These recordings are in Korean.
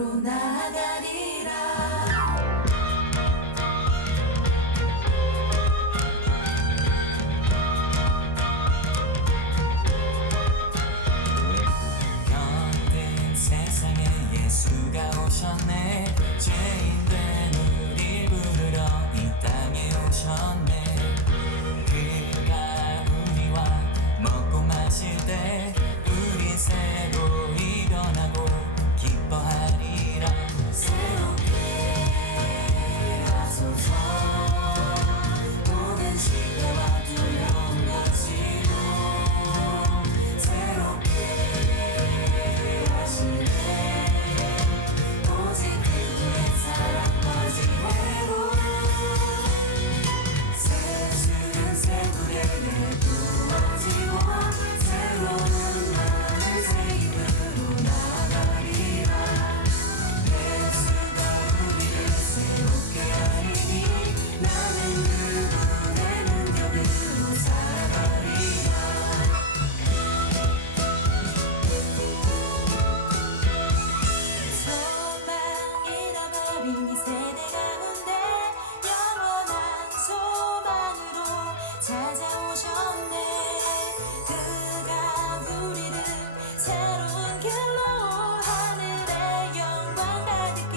세로 나아가리라. 병든 세상에 예수가 오셨네. 죄인된 우릴 부르러 이 땅에 오셨네. 그가 우리와 먹고 마실 때 우리 새로이 변하고 기뻐하리라. 새롭게 하소서. 모든 신뢰와 두려움 거치고 새롭게 하시네. 오직 그분의 사랑 거지대로 새 수는 새 구레에 부어지고 새로운 나는 새 힘으로 나아가리라. 예수가 우리를 새롭게 하리니 나는 그분의 능력으로 살아가리라. 소망 잃어버린 이 세대 가운데 영원한 소망으로 찾아오셨네. 그가 우리를 새로운 길로 하늘의 영광 가득히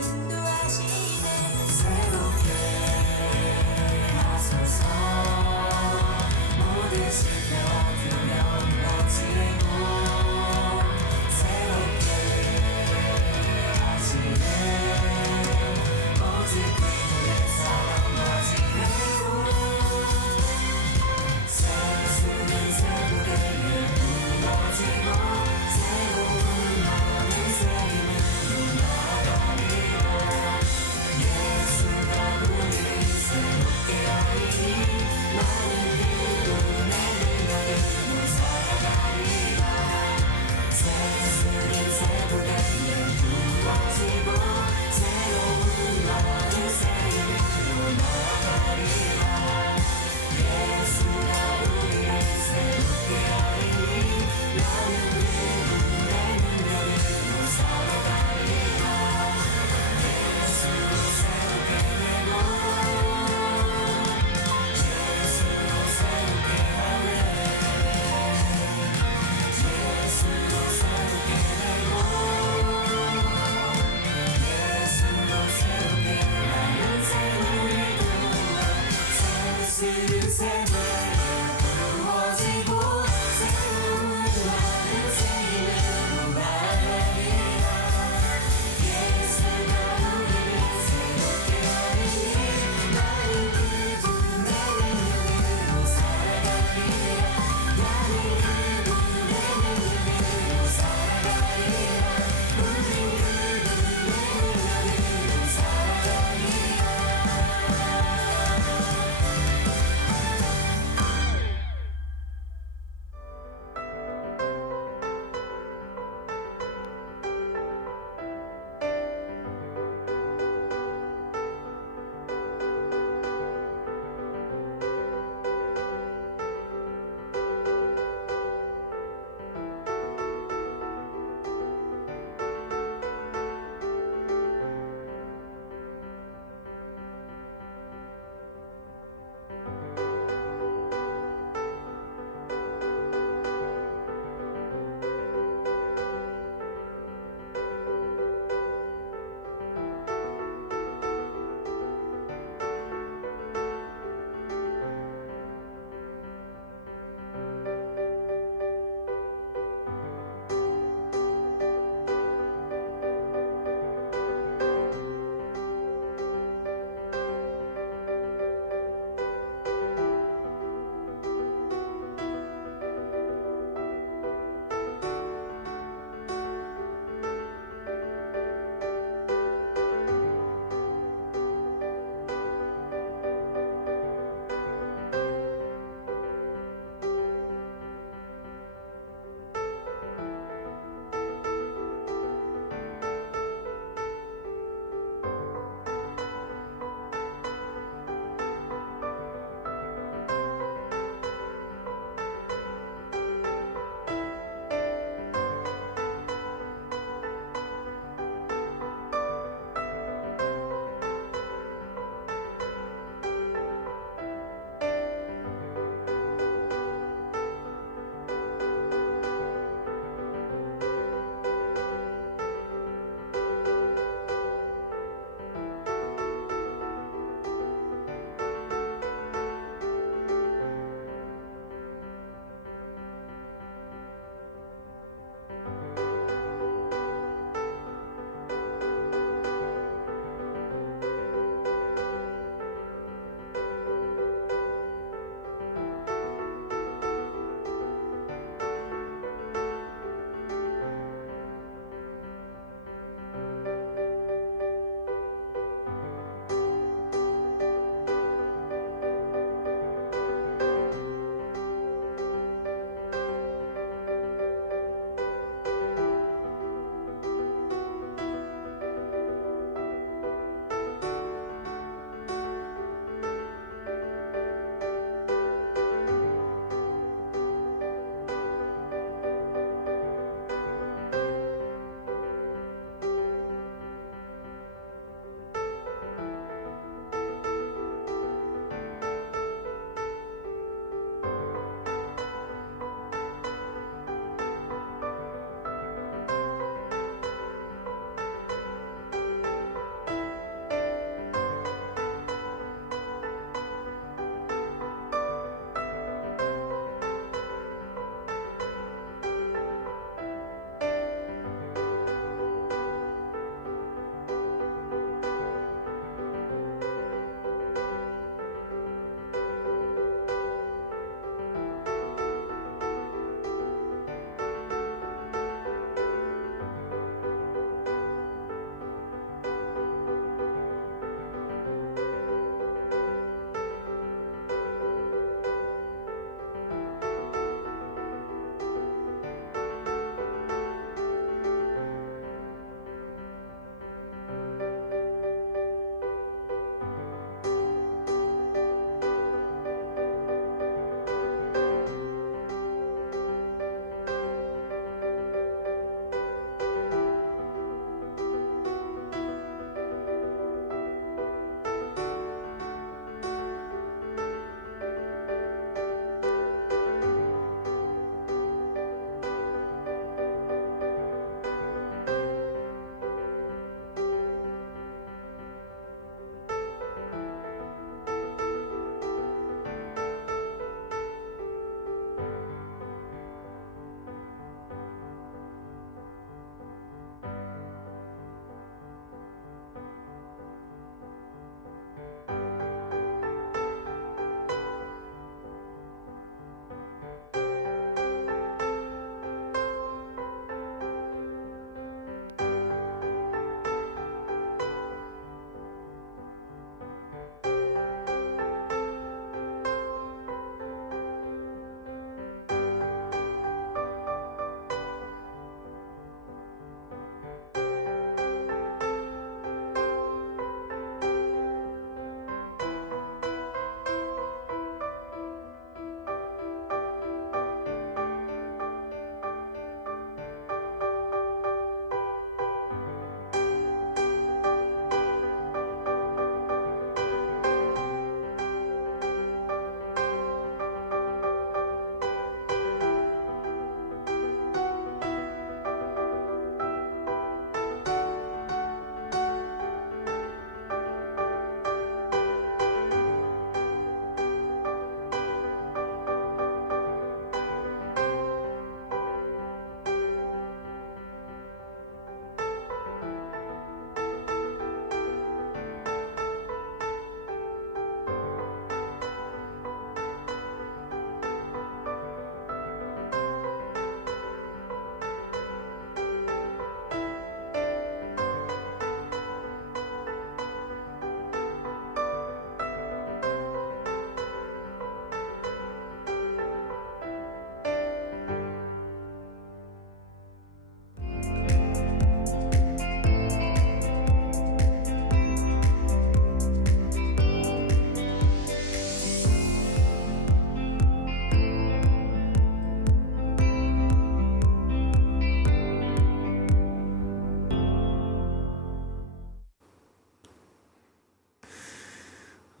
인도하시네. 새롭게 하소서. 모든 실패와 두려움 거치고 새롭게 하시네. 오직 그분의 사랑 거지대로 새 수는 새 무대에 부어지고 새로운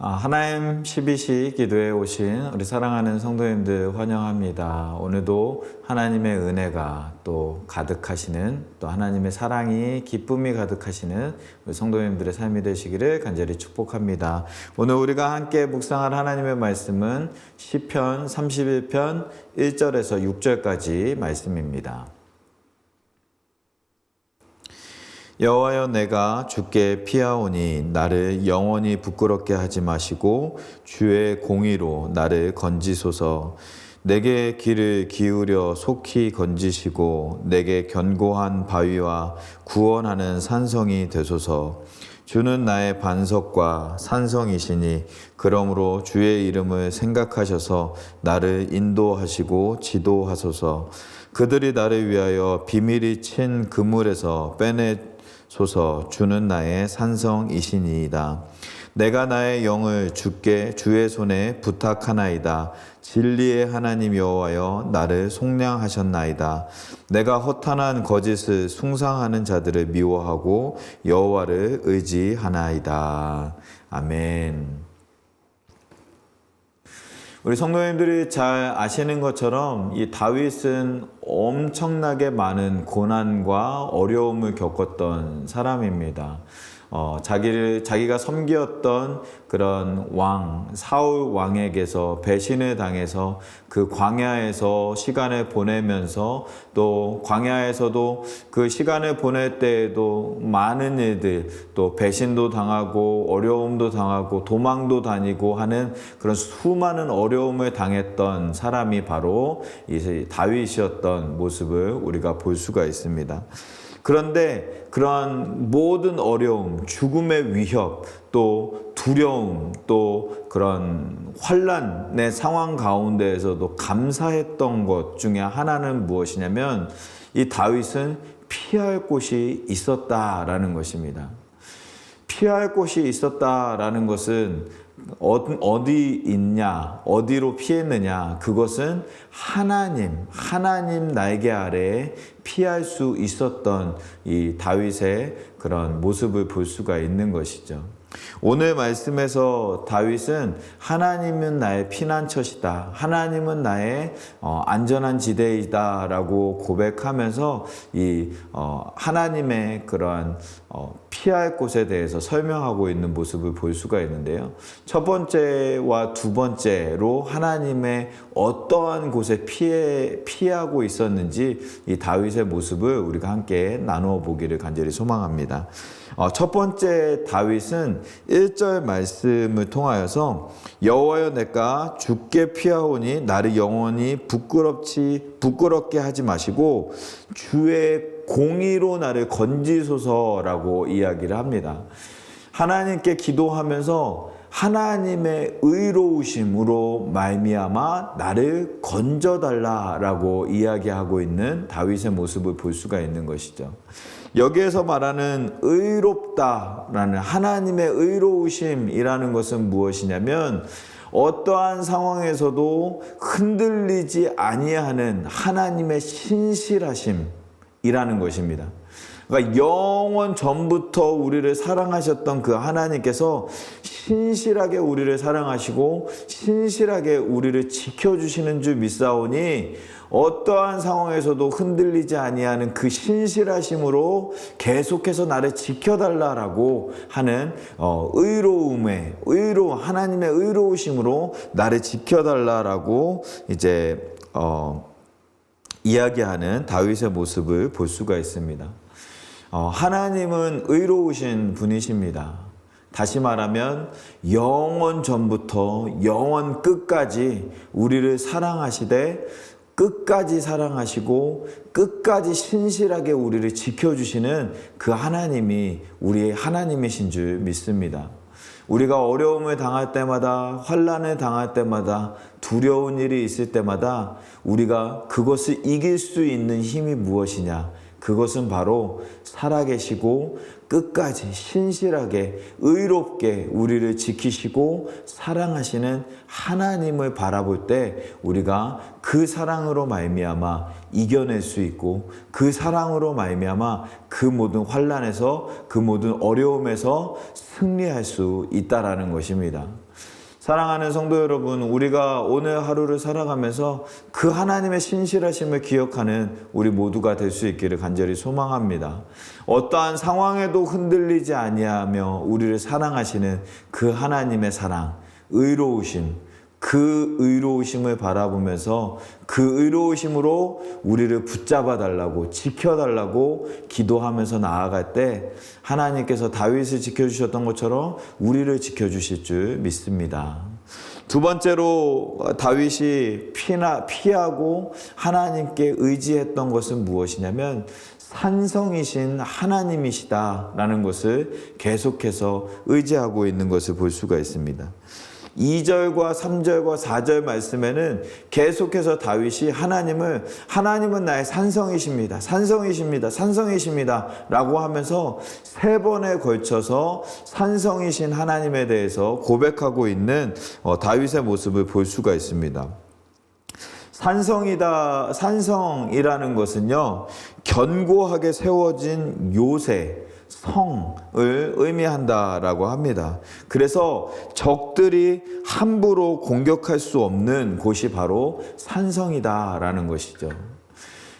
하나님 12시 기도에 오신 우리 사랑하는 성도님들 환영합니다. 오늘도 하나님의 은혜가 또 가득하시는, 또 하나님의 사랑이, 기쁨이 가득하시는 우리 성도님들의 삶이 되시기를 간절히 축복합니다. 오늘 우리가 함께 묵상할 하나님의 말씀은 시편 31편 1절에서 6절까지 말씀입니다. 여호와여, 내가 주께 피하오니 나를 영원히 부끄럽게 하지 마시고 주의 공의로 나를 건지소서. 내게 귀를 기울여 속히 건지시고 내게 견고한 바위와 구원하는 산성이 되소서. 주는 나의 반석과 산성이시니 그러므로 주의 이름을 생각하셔서 나를 인도하시고 지도하소서. 그들이 나를 위하여 비밀이 친 그물에서 빼내소서. 주는 나의 산성이시니이다. 내가 나의 영을 주께 주의 손에 부탁하나이다. 진리의 하나님 여호와여, 나를 속량하셨나이다. 내가 허탄한 거짓을 숭상하는 자들을 미워하고 여호와를 의지하나이다. 아멘. 우리 성도님들이 잘 아시는 것처럼 이 다윗은 엄청나게 많은 고난과 어려움을 겪었던 사람입니다. 자기가 섬기었던 그런 사울 왕에게서 배신을 당해서 그 광야에서 시간을 보내면서, 또 광야에서도 그 시간을 보낼 때에도 많은 일들, 또 배신도 당하고 어려움도 당하고 도망도 다니고 하는 그런 수많은 어려움을 당했던 사람이 바로 이 다윗이었던 모습을 우리가 볼 수가 있습니다. 그런데 그러한 모든 어려움, 죽음의 위협, 또 두려움, 또 그런 환난의 상황 가운데에서도 감사했던 것 중에 하나는 무엇이냐면, 이 다윗은 피할 곳이 있었다라는 것입니다. 피할 곳이 있었다라는 것은 어디 있냐, 어디로 피했느냐, 그것은 하나님 날개 아래에 피할 수 있었던 이 다윗의 그런 모습을 볼 수가 있는 것이죠. 오늘 말씀에서 다윗은 하나님은 나의 피난처시다, 하나님은 나의 안전한 지대이다 라고 고백하면서 이 하나님의 그러한 피할 곳에 대해서 설명하고 있는 모습을 볼 수가 있는데요. 첫 번째와 두 번째로 하나님의 어떠한 곳에 피하고 있었는지 이 다윗의 모습을 우리가 함께 나누어 보기를 간절히 소망합니다. 첫 번째 다윗은 1절 말씀을 통하여서 여호와여, 내가 주께 피하오니 나를 영원히 부끄럽게 하지 마시고 주의 공의로 나를 건지소서라고 이야기를 합니다. 하나님께 기도하면서 하나님의 의로우심으로 말미암아 나를 건져달라라고 이야기하고 있는 다윗의 모습을 볼 수가 있는 것이죠. 여기에서 말하는 의롭다라는 하나님의 의로우심이라는 것은 무엇이냐면, 어떠한 상황에서도 흔들리지 아니하는 하나님의 신실하심이라는 것입니다. 그러니까 영원 전부터 우리를 사랑하셨던 그 하나님께서 신실하게 우리를 사랑하시고 신실하게 우리를 지켜주시는 줄 믿사오니, 어떠한 상황에서도 흔들리지 아니하는 그 신실하심으로 계속해서 나를 지켜달라라고 하는 하나님의 의로우심으로 나를 지켜달라라고 이제 이야기하는 다윗의 모습을 볼 수가 있습니다. 하나님은 의로우신 분이십니다. 다시 말하면 영원 전부터 영원 끝까지 우리를 사랑하시되 끝까지 사랑하시고 끝까지 신실하게 우리를 지켜주시는 그 하나님이 우리의 하나님이신 줄 믿습니다. 우리가 어려움을 당할 때마다, 환난을 당할 때마다, 두려운 일이 있을 때마다 우리가 그것을 이길 수 있는 힘이 무엇이냐? 그것은 바로 살아계시고 끝까지 신실하게 의롭게 우리를 지키시고 사랑하시는 하나님을 바라볼 때 우리가 그 사랑으로 말미암아 이겨낼 수 있고, 그 사랑으로 말미암아 그 모든 환난에서, 그 모든 어려움에서 승리할 수 있다라는 것입니다. 사랑하는 성도 여러분, 우리가 오늘 하루를 살아가면서 그 하나님의 신실하심을 기억하는 우리 모두가 될 수 있기를 간절히 소망합니다. 어떠한 상황에도 흔들리지 아니하며 우리를 사랑하시는 그 하나님의 사랑, 의로우심, 그 의로우심을 바라보면서 그 의로우심으로 우리를 붙잡아 달라고, 지켜 달라고 기도하면서 나아갈 때 하나님께서 다윗을 지켜주셨던 것처럼 우리를 지켜주실 줄 믿습니다. 두 번째로 다윗이 피하고 하나님께 의지했던 것은 무엇이냐면 산성이신 하나님이시다라는 것을 계속해서 의지하고 있는 것을 볼 수가 있습니다. 2절과 3절과 4절 말씀에는 계속해서 다윗이 하나님은 나의 산성이십니다. 산성이십니다. 산성이십니다. 라고 하면서 3번에 걸쳐서 산성이신 하나님에 대해서 고백하고 있는 다윗의 모습을 볼 수가 있습니다. 산성이라는 것은요, 견고하게 세워진 요새, 성을 의미한다라고 합니다. 그래서 적들이 함부로 공격할 수 없는 곳이 바로 산성이다라는 것이죠.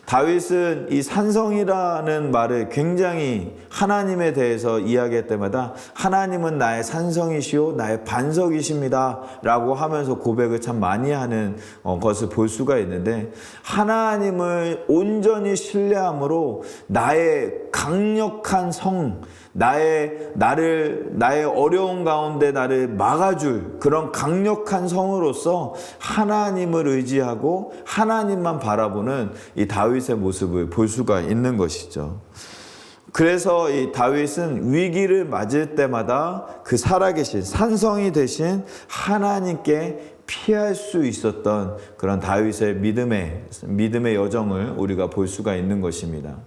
다윗은 이 산성이라는 말을 굉장히 하나님에 대해서 이야기할 때마다 하나님은 나의 산성이시오, 나의 반석이십니다 라고 하면서 고백을 참 많이 하는 것을 볼 수가 있는데, 하나님을 온전히 신뢰함으로 나의 강력한 성, 나의 어려운 가운데 나를 막아줄 그런 강력한 성으로서 하나님을 의지하고 하나님만 바라보는 이 다윗의 모습을 볼 수가 있는 것이죠. 그래서 이 다윗은 위기를 맞을 때마다 그 살아계신 산성이 되신 하나님께 피할 수 있었던 그런 다윗의 믿음의 여정을 우리가 볼 수가 있는 것입니다.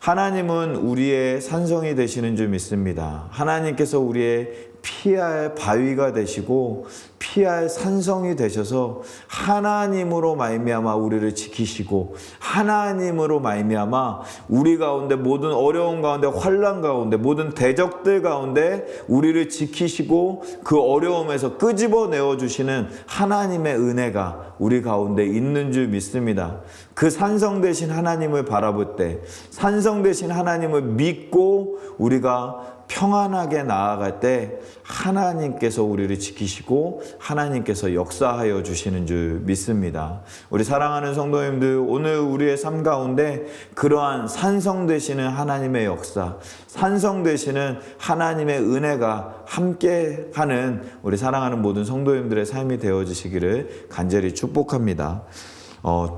하나님은 우리의 산성이 되시는 줄 믿습니다. 하나님께서 우리의 피할 바위가 되시고 피할 산성이 되셔서 하나님으로 말미암아 우리를 지키시고 하나님으로 말미암아 우리 가운데 모든 어려움 가운데 환난 가운데 모든 대적들 가운데 우리를 지키시고 그 어려움에서 끄집어내어 주시는 하나님의 은혜가 우리 가운데 있는 줄 믿습니다. 그 산성 되신 하나님을 바라볼 때, 산성 되신 하나님을 믿고 우리가 평안하게 나아갈 때 하나님께서 우리를 지키시고 하나님께서 역사하여 주시는 줄 믿습니다. 우리 사랑하는 성도님들, 오늘 우리의 삶 가운데 그러한 산성 되시는 하나님의 역사, 산성 되시는 하나님의 은혜가 함께하는 우리 사랑하는 모든 성도님들의 삶이 되어지시기를 간절히 축복합니다.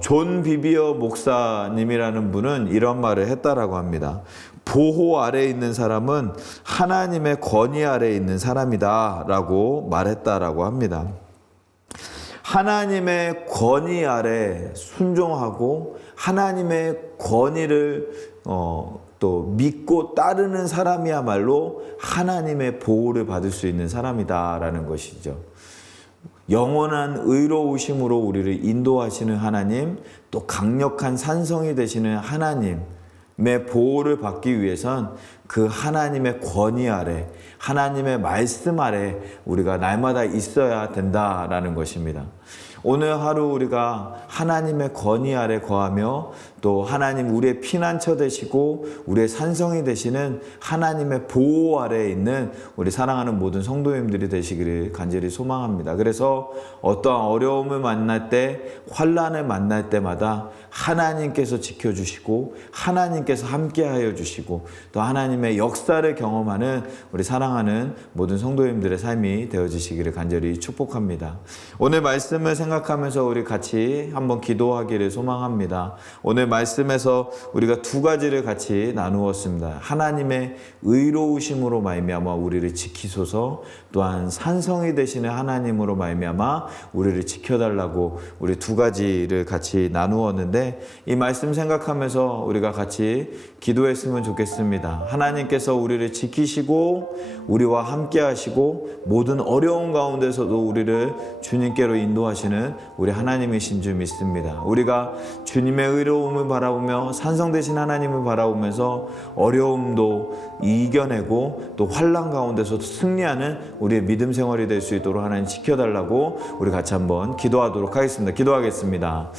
존 비비어 목사님이라는 분은 이런 말을 했다라고 합니다. 보호 아래에 있는 사람은 하나님의 권위 아래에 있는 사람이다 라고 말했다라고 합니다. 하나님의 권위 아래 순종하고 하나님의 권위를 또 믿고 따르는 사람이야말로 하나님의 보호를 받을 수 있는 사람이다라는 것이죠. 영원한 의로우심으로 우리를 인도하시는 하나님, 또 강력한 산성이 되시는 하나님의 보호를 받기 위해선 그 하나님의 권위 아래, 하나님의 말씀 아래 우리가 날마다 있어야 된다라는 것입니다. 오늘 하루 우리가 하나님의 권위 아래 거하며 또 하나님 우리의 피난처 되시고 우리의 산성이 되시는 하나님의 보호 아래에 있는 우리 사랑하는 모든 성도님들이 되시기를 간절히 소망합니다. 그래서 어떠한 어려움을 만날 때, 환난을 만날 때마다 하나님께서 지켜주시고 하나님께서 함께하여 주시고 또 하나님의 역사를 경험하는 우리 사랑하는 모든 성도님들의 삶이 되어지시기를 간절히 축복합니다. 오늘 말씀을 생각하면서 우리 같이 한번 기도하기를 소망합니다. 오늘 말씀에서 우리가 두 가지를 같이 나누었습니다. 하나님의 의로우심으로 말미암아 우리를 지키소서, 또한 산성이 되시는 하나님으로 말미암아 우리를 지켜달라고 우리 두 가지를 같이 나누었는데, 이 말씀 생각하면서 우리가 같이 기도했으면 좋겠습니다. 하나님께서 우리를 지키시고 우리와 함께 하시고 모든 어려운 가운데서도 우리를 주님께로 인도하시는 우리 하나님이신 줄 믿습니다. 우리가 주님의 의로움을 어려움을 바라보며 산성 되신 하나님을 바라보면서 어려움도 이겨내고 또 환난 가운데서도 승리하는 우리의 믿음 생활이 될 수 있도록 하나님 지켜달라고 우리 같이 한번 기도하도록 하겠습니다. 기도하겠습니다.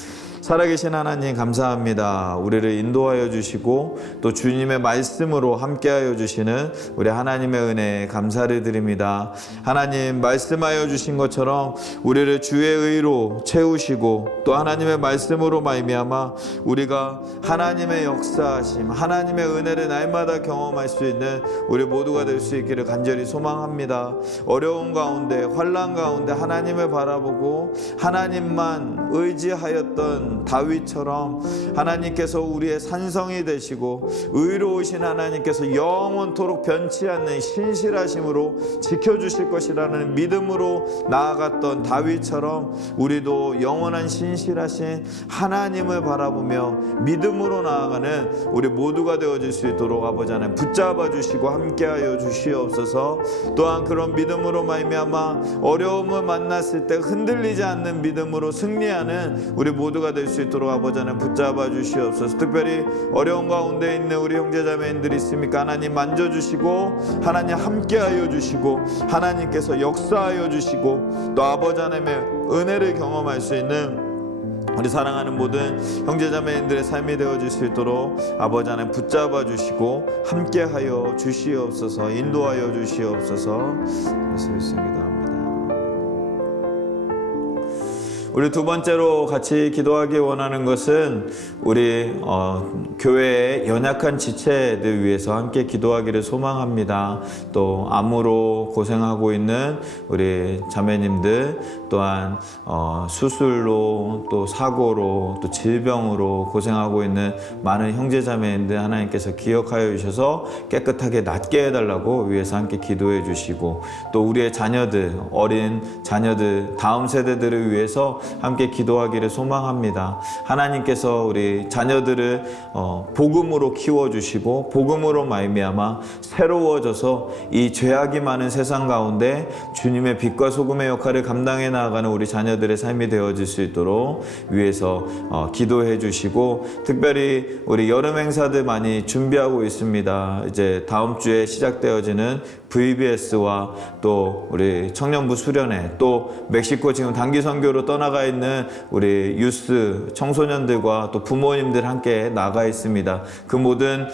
살아계신 하나님 감사합니다. 우리를 인도하여 주시고 또 주님의 말씀으로 함께하여 주시는 우리 하나님의 은혜에 감사를 드립니다. 하나님 말씀하여 주신 것처럼 우리를 주의 의로 채우시고 또 하나님의 말씀으로 말미암아 우리가 하나님의 역사하심, 하나님의 은혜를 날마다 경험할 수 있는 우리 모두가 될 수 있기를 간절히 소망합니다. 어려운 가운데 환난 가운데 하나님을 바라보고 하나님만 의지하였던 다윗처럼 하나님께서 우리의 산성이 되시고 의로우신 하나님께서 영원토록 변치 않는 신실하심으로 지켜주실 것이라는 믿음으로 나아갔던 다윗처럼 우리도 영원한 신실하신 하나님을 바라보며 믿음으로 나아가는 우리 모두가 되어질 수 있도록 아버지 하나님 붙잡아 주시고 함께하여 주시옵소서. 또한 그런 믿음으로 말미암아 어려움을 만났을 때 흔들리지 않는 믿음으로 승리하는 우리 모두가 될 수 있도록 아버지 하나님 붙잡아 주시옵소서. 특별히 어려운 가운데 있는 우리 형제자매인들이 있습니까? 하나님 만져주시고 하나님 함께하여 주시고 하나님께서 역사하여 주시고 또 아버지 하나님의 은혜를 경험할 수 있는 우리 사랑하는 모든 형제자매인들의 삶이 되어질 수 있도록 아버지 하나님 붙잡아 주시고 함께하여 주시옵소서. 인도하여 주시옵소서. 예수의 기도합니다. 우리 두 번째로 같이 기도하기 원하는 것은 우리 교회의 연약한 지체들 위해서 함께 기도하기를 소망합니다. 또 암으로 고생하고 있는 우리 자매님들 또한 수술로 또 사고로 또 질병으로 고생하고 있는 많은 형제자매인들 하나님께서 기억하여 주셔서 깨끗하게 낫게 해달라고 위해서 함께 기도해 주시고 또 우리의 자녀들 어린 자녀들 다음 세대들을 위해서 함께 기도하기를 소망합니다. 하나님께서 우리 자녀들을 복음으로 키워주시고 복음으로 말미암아 새로워져서 이 죄악이 많은 세상 가운데 주님의 빛과 소금의 역할을 감당해 나아가는 우리 자녀들의 삶이 되어질 수 있도록 위해서 기도해 주시고 특별히 우리 여름 행사들 많이 준비하고 있습니다. 이제 다음 주에 시작되어지는 VBS와 또 우리 청년부 수련회 또 멕시코 지금 단기 선교로 떠나가 있는 우리 유스 청소년들과 또 부모님들 함께 나가 있습니다. 그 모든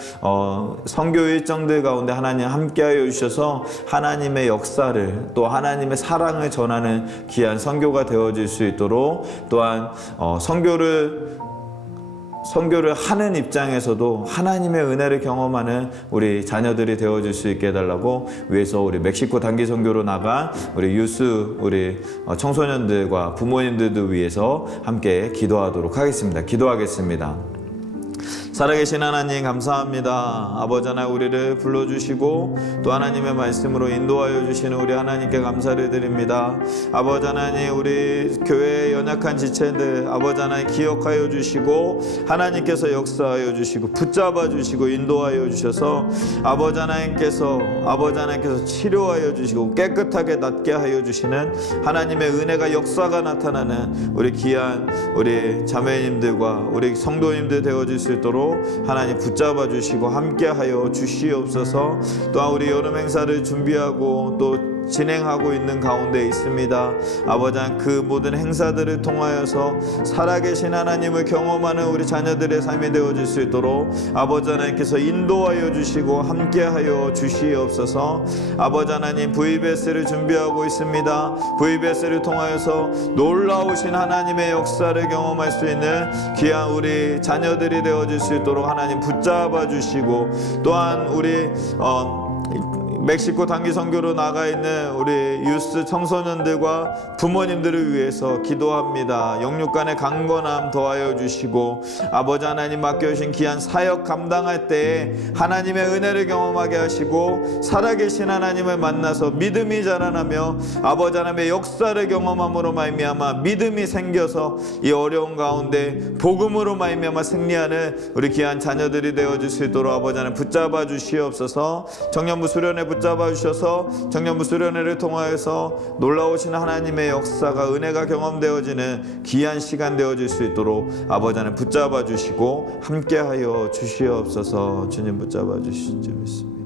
선교 일정들 가운데 하나님 함께하여 주셔서 하나님의 역사를 또 하나님의 사랑을 전하는 귀한 선교가 되어질 수 있도록 또한 선교를 하는 입장에서도 하나님의 은혜를 경험하는 우리 자녀들이 되어줄 수 있게 해달라고 위해서 우리 멕시코 단기 선교로 나간 우리 유스 우리 청소년들과 부모님들도 위해서 함께 기도하도록 하겠습니다. 기도하겠습니다. 살아계신 하나님 감사합니다. 아버지 하나님 우리를 불러주시고 또 하나님의 말씀으로 인도하여 주시는 우리 하나님께 감사를 드립니다. 아버지 하나님 우리 교회의 연약한 지체들 아버지 하나님 기억하여 주시고 하나님께서 역사하여 주시고 붙잡아 주시고 인도하여 주셔서 아버지 하나님께서 치료하여 주시고 깨끗하게 낫게 하여 주시는 하나님의 은혜가 역사가 나타나는 우리 귀한 우리 자매님들과 우리 성도님들 되어질 수 있도록 하나님 붙잡아 주시고 함께하여 주시옵소서. 또한 우리 여름 행사를 준비하고 또 진행하고 있는 가운데 있습니다. 아버지 하나님 그 모든 행사들을 통하여서 살아계신 하나님을 경험하는 우리 자녀들의 삶이 되어질 수 있도록 아버지 하나님께서 인도하여 주시고 함께하여 주시옵소서. 아버지 하나님 VBS를 준비하고 있습니다. VBS를 통하여서 놀라우신 하나님의 역사를 경험할 수 있는 귀한 우리 자녀들이 되어질 수 있도록 하나님 붙잡아 주시고 또한 우리 멕시코 단기 선교로 나가 있는 우리 유스 청소년들과 부모님들을 위해서 기도합니다. 영육간의 강건함 더하여 주시고 아버지 하나님 맡겨주신 귀한 사역 감당할 때에 하나님의 은혜를 경험하게 하시고 살아계신 하나님을 만나서 믿음이 자라나며 아버지 하나님의 역사를 경험함으로 말미암아 믿음이 생겨서 이 어려운 가운데 복음으로 말미암아 승리하는 우리 귀한 자녀들이 되어줄 수 있도록 아버지 하나님 붙잡아 주시옵소서. 청년부 수련회 붙잡아 주셔서 청년부 수련회를 통하여서 놀라우신 하나님의 역사가 은혜가 경험되어지는 귀한 시간 되어질 수 있도록 아버지 하나님 붙잡아 주시고 함께하여 주시옵소서. 주님 붙잡아 주실 줄 믿습니다.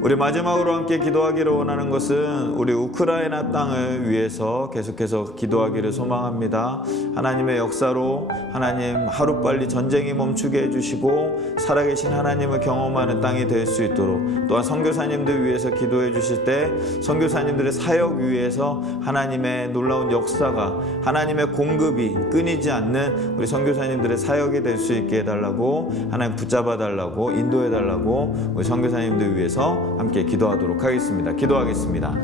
우리 마지막으로 함께 기도하기를 원하는 것은 우리 우크라이나 땅을 위해서 계속해서 기도하기를 소망합니다. 하나님의 역사로 하나님 하루빨리 전쟁이 멈추게 해주시고 살아계신 하나님을 경험하는 땅이 될 수 있도록, 또한 선교사님들 위해서 기도해 주실 때 선교사님들의 사역 위해서 하나님의 놀라운 역사가, 하나님의 공급이 끊이지 않는 우리 선교사님들의 사역이 될 수 있게 해달라고, 하나님 붙잡아 달라고, 인도해 달라고 우리 선교사님들 위해서 함께 기도하도록 하겠습니다. 기도하겠습니다.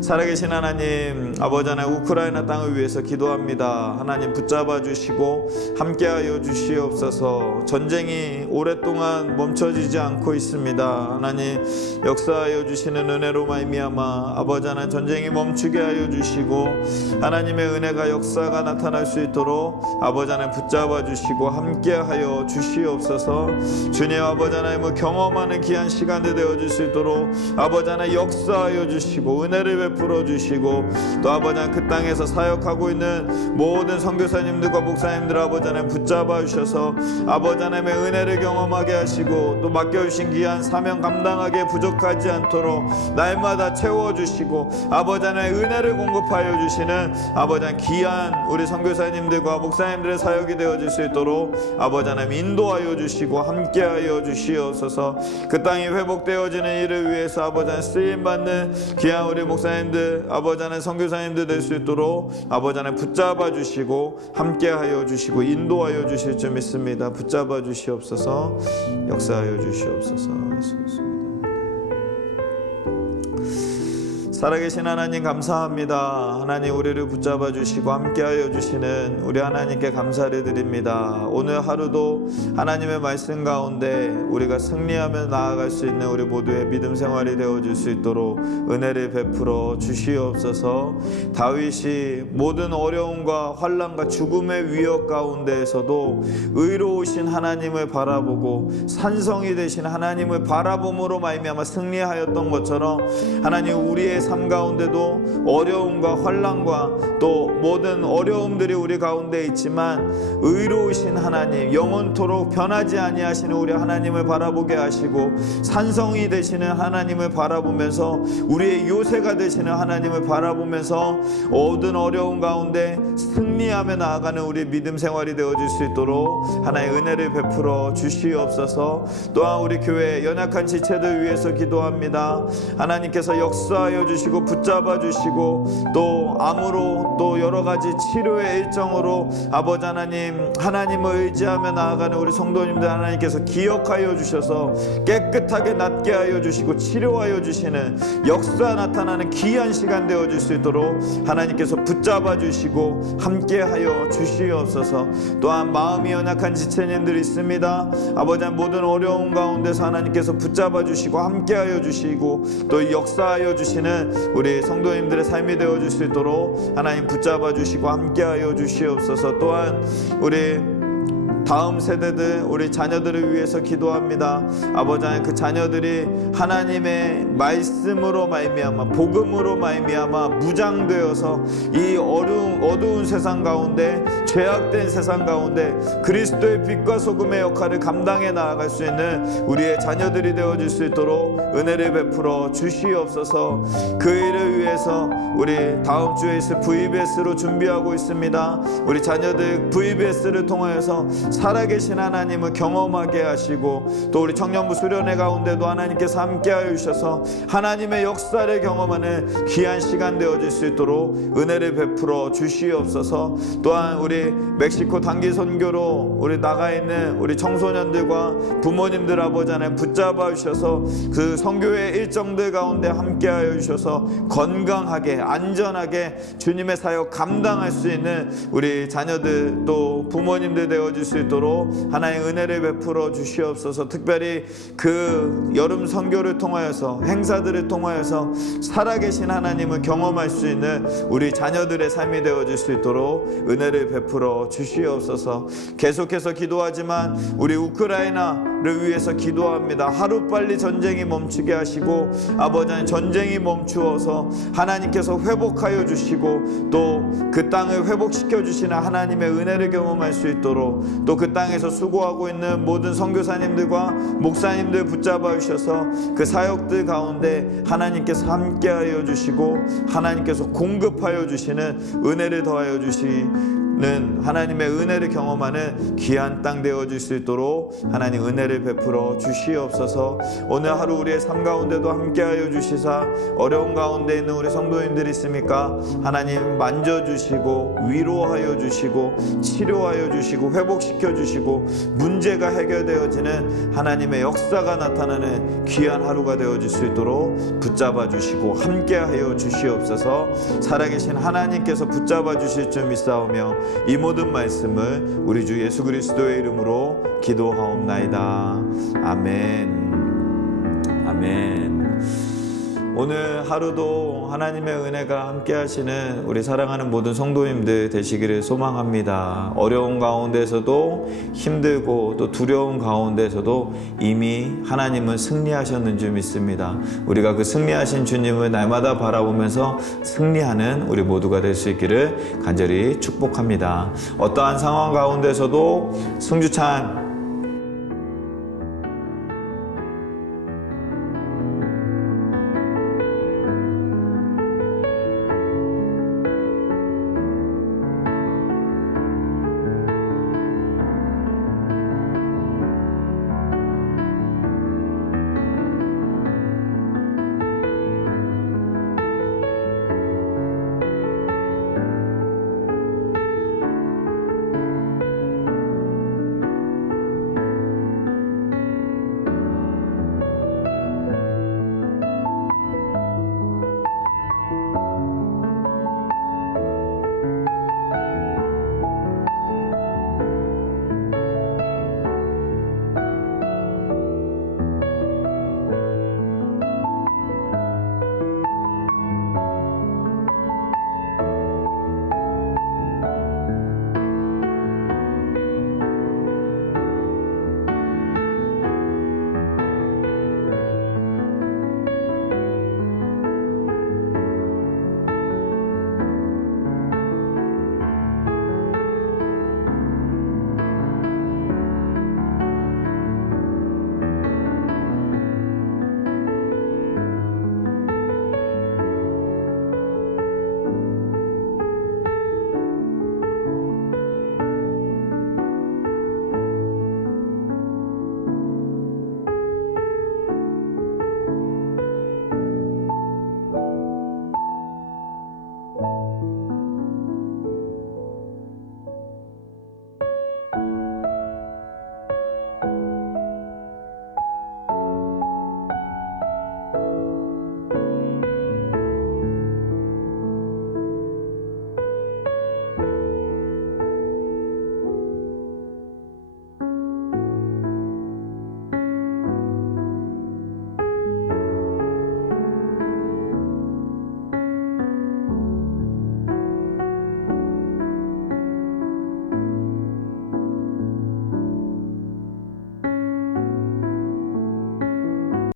살아계신 하나님, 아버지 하나님, 우크라이나 땅을 위해서 기도합니다. 하나님 붙잡아 주시고 함께하여 주시옵소서. 전쟁이 오랫동안 멈춰지지 않고 있습니다. 하나님 역사하여 주시는 은혜로 말미암아 아버지 하나님 전쟁이 멈추게 하여 주시고 하나님의 은혜가 역사가 나타날 수 있도록 아버지 하나님 붙잡아 주시고 함께하여 주시옵소서. 주님 아버지 하나님을 경험하는 귀한 시간이 되어질 수 있도록 아버지 하나님 역사하여 주시고 은혜를 베풀어 주시고, 또 아버지 하나님 그 땅에서 사역하고 있는 모든 선교사님들과 목사님들 아버지 하나님 붙잡아 주셔서 아버지 하나님의 은혜를 경험하게 하시고, 또 맡겨주신 귀한 사명 감당하게 부족하지 않도록 날마다 채워주시고 아버지 하나님의 은혜를 공급하여 주시는 아버지 하나님 귀한 우리 선교사님들과 목사님들의 사역이 되어질 수 있도록 아버지 하나님 인도하여 주시고 함께하여 주시옵소서. 그 땅이 회복되어지는 일을 위해서 아버지 하나님 쓰임받는 귀한 우리 목사님 아버지 하나님 선교사님들 될 수 있도록 아버지 하나님 붙잡아 주시고 함께하여 주시고 인도하여 주실 줄 믿습니다. 붙잡아 주시옵소서. 역사하여 주시옵소서. 예수 그리스도. 살아계신 하나님 감사합니다. 하나님 우리를 붙잡아 주시고 함께하여 주시는 우리 하나님께 감사를 드립니다. 오늘 하루도 하나님의 말씀 가운데 우리가 승리하며 나아갈 수 있는 우리 모두의 믿음 생활이 되어줄 수 있도록 은혜를 베풀어 주시옵소서. 다윗이 모든 어려움과 환난과 죽음의 위협 가운데에서도 의로우신 하나님을 바라보고 산성이 되신 하나님을 바라봄으로 말미암아 승리하였던 것처럼 하나님 우리의 삶 가운데도 어려움과 환난과 또 모든 어려움들이 우리 가운데 있지만 의로우신 하나님, 영원토록 변하지 아니하시는 우리 하나님을 바라보게 하시고 산성이 되시는 하나님을 바라보면서 우리의 요새가 되시는 하나님을 바라보면서 모든 어려움 가운데 승리하며 나아가는 우리 믿음 생활이 되어질 수 있도록 하나님의 은혜를 베풀어 주시옵소서. 또한 우리 교회 연약한 지체들 위해서 기도합니다. 하나님께서 역사하여 주시고 붙잡아 주시고 또 암으로 또 여러 가지 치료의 일정으로 아버지 하나님 하나님을 의지하며 나아가는 우리 성도님들 하나님께서 기억하여 주셔서 깨끗하게 낫게 하여 주시고 치료하여 주시는 역사 나타나는 귀한 시간 되어질 수 있도록 하나님께서 붙잡아 주시고 함께하여 주시옵소서. 또한 마음이 연약한 지체님들이 있습니다. 아버지 모든 어려움 가운데서 하나님께서 붙잡아 주시고 함께하여 주시고 또 역사하여 주시는 우리 성도님들의 삶이 되어줄 수 있도록 하나님 붙잡아 주시고 함께하여 주시옵소서. 또한 우리 다음 세대들 우리 자녀들을 위해서 기도합니다. 아버지 하나님 그 자녀들이 하나님의 말씀으로 말미암아 복음으로 말미암아 무장되어서 이 어두운 세상 가운데 죄악된 세상 가운데 그리스도의 빛과 소금의 역할을 감당해 나아갈 수 있는 우리의 자녀들이 되어줄 수 있도록 은혜를 베풀어 주시옵소서. 그 일을 위해서 우리 다음 주에 있을 VBS로 준비하고 있습니다. 우리 자녀들 VBS를 통하여서 살아계신 하나님을 경험하게 하시고 또 우리 청년부 수련회 가운데도 하나님께서 함께하여 주셔서 하나님의 역사를 경험하는 귀한 시간 되어질 수 있도록 은혜를 베풀어 주시옵소서. 또한 우리 멕시코 단기 선교로 우리 나가 있는 우리 청소년들과 부모님들 아버지 하나님 붙잡아 주셔서 그 선교의 일정들 가운데 함께하여 주셔서 건강하게 안전하게 주님의 사역 감당할 수 있는 우리 자녀들 또 부모님들 되어질 수 있도록 하나님의 은혜를 베풀어 주시옵소서. 특별히 그 여름 선교를 통하여서 행사들을 통하여서 살아계신 하나님을 경험할 수 있는 우리 자녀들의 삶이 되어질 수 있도록 은혜를 베풀어 주시옵소서. 계속해서 기도하지만 우리 우크라이나 나라를 위해서 기도합니다. 하루빨리 전쟁이 멈추게 하시고 아버지 하나님 전쟁이 멈추어서 하나님께서 회복하여 주시고 또 그 땅을 회복시켜 주시는 하나님의 은혜를 경험할 수 있도록 또 그 땅에서 수고하고 있는 모든 선교사님들과 목사님들 붙잡아 주셔서 그 사역들 가운데 하나님께서 함께하여 주시고 하나님께서 공급하여 주시는 은혜를 더하여 주시는 하나님의 은혜를 경험하는 귀한 땅 되어질 수 있도록 하나님 은혜를 베풀어 주시옵소서. 오늘 하루 우리의 삶 가운데도 함께하여 주시사 어려운 가운데 있는 우리 성도님들이 있습니까? 하나님 만져주시고 위로하여 주시고 치료하여 주시고 회복시켜 주시고 문제가 해결되어지는 하나님의 역사가 나타나는 귀한 하루가 되어질 수 있도록 붙잡아 주시고 함께하여 주시옵소서. 살아계신 하나님께서 붙잡아 주실 줄 믿사오며 이 모든 말씀을 우리 주 예수 그리스도의 이름으로 기도하옵나이다. 아멘. 아멘. 오늘 하루도 하나님의 은혜가 함께 하시는 우리 사랑하는 모든 성도님들 되시기를 소망합니다. 어려운 가운데서도 힘들고 또 두려운 가운데서도 이미 하나님은 승리하셨는 줄 믿습니다. 우리가 그 승리하신 주님을 날마다 바라보면서 승리하는 우리 모두가 될 수 있기를 간절히 축복합니다. 어떠한 상황 가운데서도 승주찬